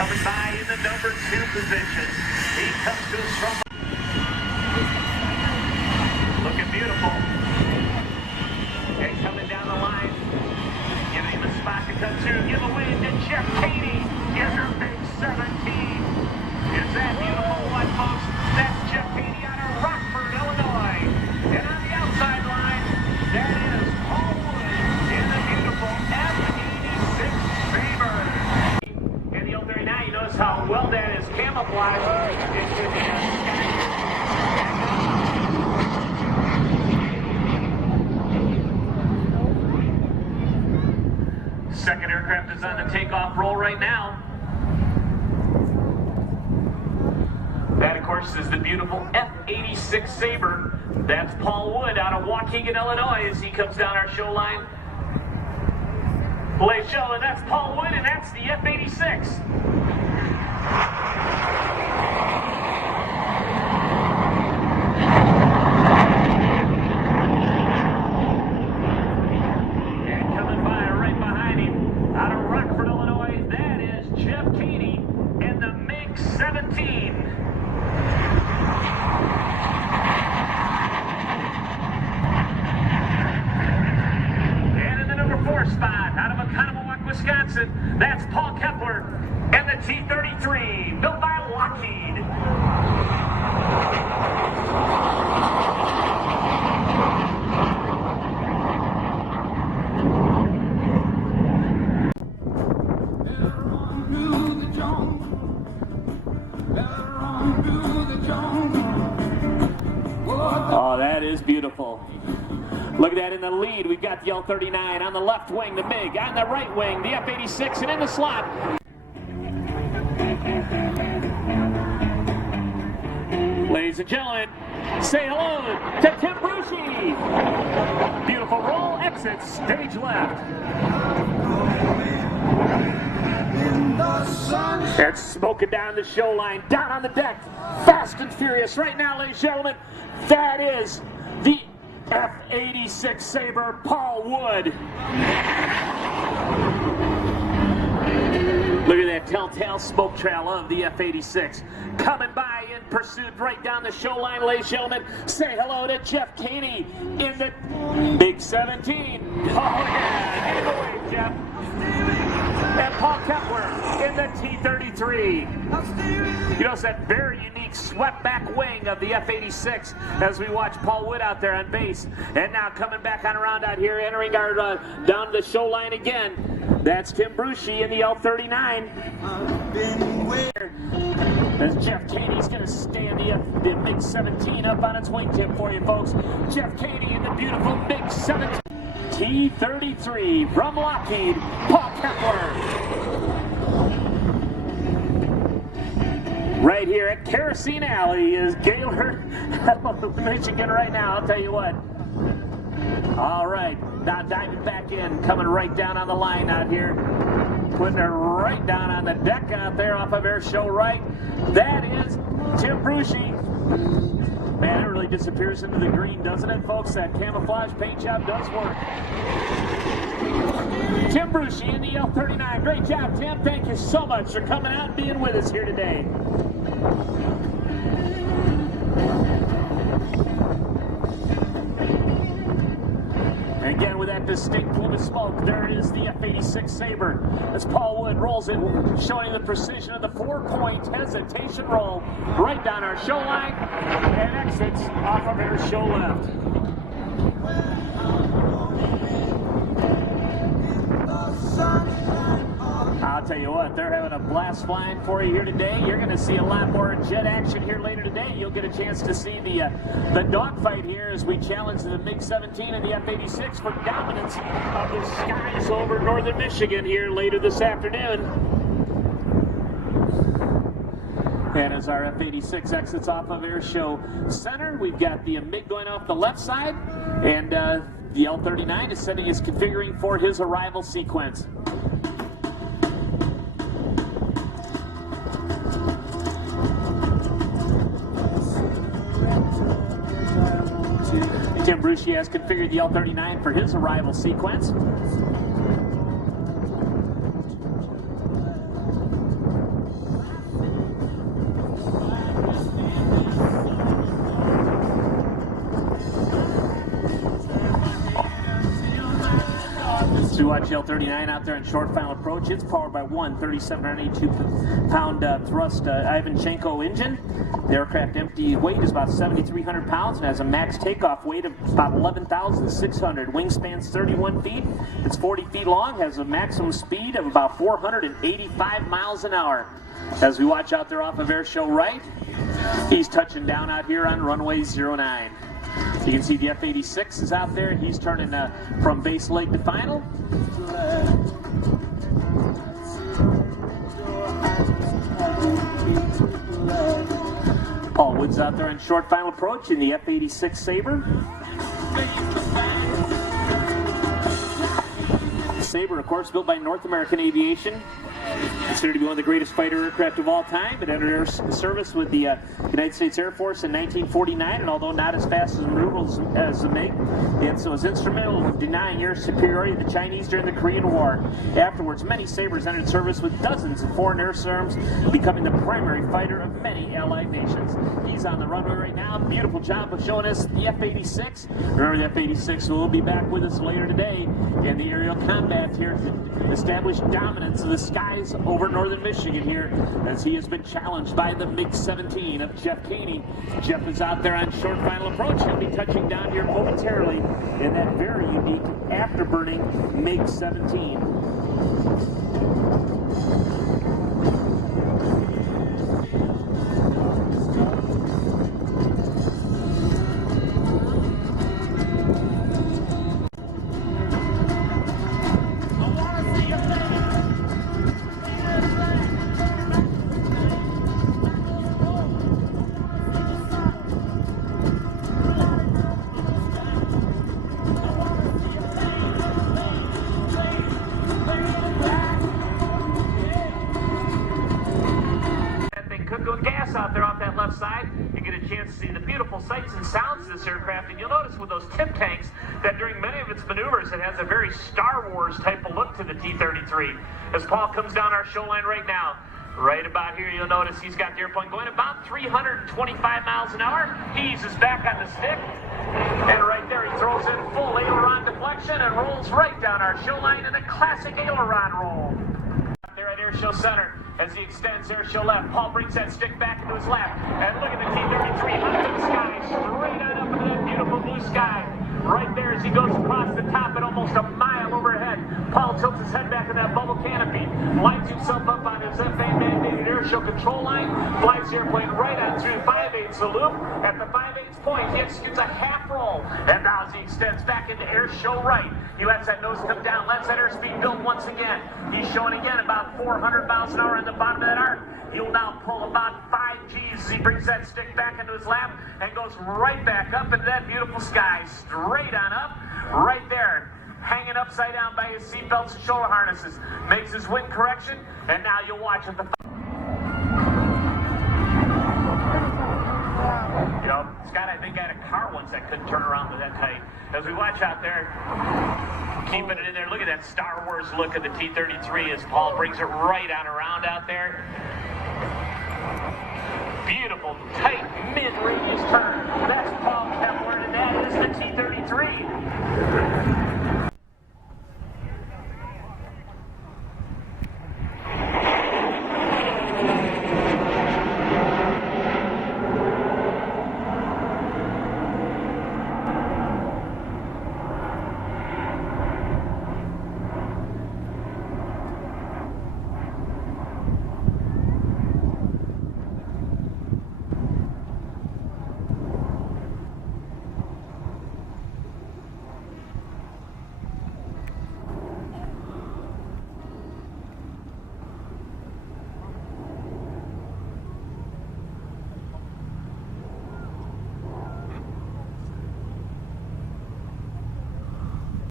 coming by in the number 2 position. He comes to us from looking beautiful. And coming down the line, giving him a spot to come through. Give away to Jeff Katie in her big 17. Is that beautiful one, folks? That's Jeff Katie out of Rockford, Illinois. And on the outside line, that is Paul Wood in the beautiful F86 Sabre. And the old 39, you notice how well that is camouflaged into the sky. Second aircraft is on the takeoff roll right now. That, of course, is the beautiful F86 Sabre. That's Paul Wood out of Waukegan, Illinois, as he comes down our show line. Play show, and that's Paul Wood, and that's the F86. That's Paul Kepler and the T-33, built by Lockheed. Oh, that is beautiful. Look at that in the lead. We've got the L-39 on the left wing, the MiG on the right wing, the F-86, and in the slot. Ladies and gentlemen, say hello to Tim Brucey. Beautiful roll, exit, stage left. It's smoking down the show line, down on the deck, fast and furious. Right now, ladies and gentlemen, that is the F86 Sabre, Paul Wood. Look at that telltale smoke trail of the F86. Coming by in pursuit right down the show line, ladies and gentlemen. Say hello to Jeff Katie in the Big 17. Oh yeah, give it away, Jeff. And Paul Kepler in the T-33. You know, it's that very unique swept back wing of the F-86 as we watch Paul Wood out there on base. And now coming back on around out here, entering our down the show line again. That's Tim Brucey in the L-39. As Jeff Katie's going to stand the Big 17 up on its wingtip for you, folks. Jeff Katie in the beautiful Big 17. T-33 from Lockheed, Paul Kepler. Right here at Kerosene Alley is Gaylord, Michigan right now, I'll tell you what. All right, now diving back in, coming right down on the line out here. Putting her right down on the deck out there off of airshow right. That is Tim Brucey. Man, it really disappears into the green, doesn't it, folks? That camouflage paint job does work. Tim Brucey in the L-39. Great job, Tim. Thank you so much for coming out and being with us here today. Again, with that distinct plume of smoke, there is the F-86 Sabre. As Paul Wood rolls it, showing you the precision of the 4-point hesitation roll right down our show line and exits off of our show left. I'll tell you what, they're having a blast flying for you here today. You're going to see a lot more jet action here later today. You'll get a chance to see the dogfight here as we challenge the MiG-17 and the F-86 for dominance of the skies over northern Michigan here later this afternoon. And as our F-86 exits off of Airshow Center, we've got the MiG going off the left side, and the L-39 is setting his configuring for his arrival sequence. Tim Brucey has configured the L-39 for his arrival sequence. So we watch L39 out there in short final approach. It's powered by one 3,782-pound thrust Ivanchenko engine. The aircraft empty weight is about 7,300 pounds and has a max takeoff weight of about 11,600. Wingspan's 31 feet. It's 40 feet long. Has a maximum speed of about 485 miles an hour. As we watch out there off of airshow right, he's touching down out here on runway 09. You can see the F-86 is out there. He's turning from base leg to final. Paul Wood's out there in short final approach in the F-86 Sabre. Sabre, of course, built by North American Aviation. Considered to be one of the greatest fighter aircraft of all time. It entered service with the United States Air Force in 1949, and although not as fast as maneuverable as the MiG, it was instrumental in denying air superiority to the Chinese during the Korean War. Afterwards, many Sabres entered service with dozens of foreign air servants, becoming the primary fighter of many allied nations. He's on the runway right now. Beautiful job of showing us the F-86. Remember, the F-86 will be back with us later today in the aerial combat here to establish dominance of the skies over northern Michigan here, as he has been challenged by the MiG-17 of Jeff Caney. Jeff is out there on short final approach. He'll be touching down here momentarily in that very unique afterburning MiG-17. Out there off that left side, you get a chance to see the beautiful sights and sounds of this aircraft, and you'll notice with those tip tanks that during many of its maneuvers it has a very Star Wars type of look to the T-33. As Paul comes down our show line right now, right about here, you'll notice he's got the airplane going about 325 miles an hour. He eases back on the stick, and right there he throws in full aileron deflection and rolls right down our show line in a classic aileron roll. There at Airshow Center, as he extends airshow left, Paul brings that stick back into his lap, and look at the T-33 high to the sky, straight on up into that beautiful blue sky. Right there as he goes across the top at almost a mile overhead. Paul tilts his head back in that bubble canopy, lines himself up on his FAA-mandated airshow control line, flies the airplane right on through 5/8 the loop. At the 5/8 point, he executes a half roll, and now as he extends back into airshow right, he lets that nose come down, lets that airspeed build once again. He's showing again about 400 miles an hour in the bottom of that arc. He'll now pull about 5 G's as he brings that stick back into his lap and goes right back up into that beautiful sky, straight on up, right there, hanging upside down by his seatbelts and shoulder harnesses. Makes his wind correction, and now you'll watch at the... You know, Scott, I think I had a car once that couldn't turn around with that tight. As we watch out there, keeping it in there, look at that Star Wars look of the T-33 as Paul brings it right on around out there. Beautiful, tight, mid-radius turn. That's Paul Kepler, and that is the T-33.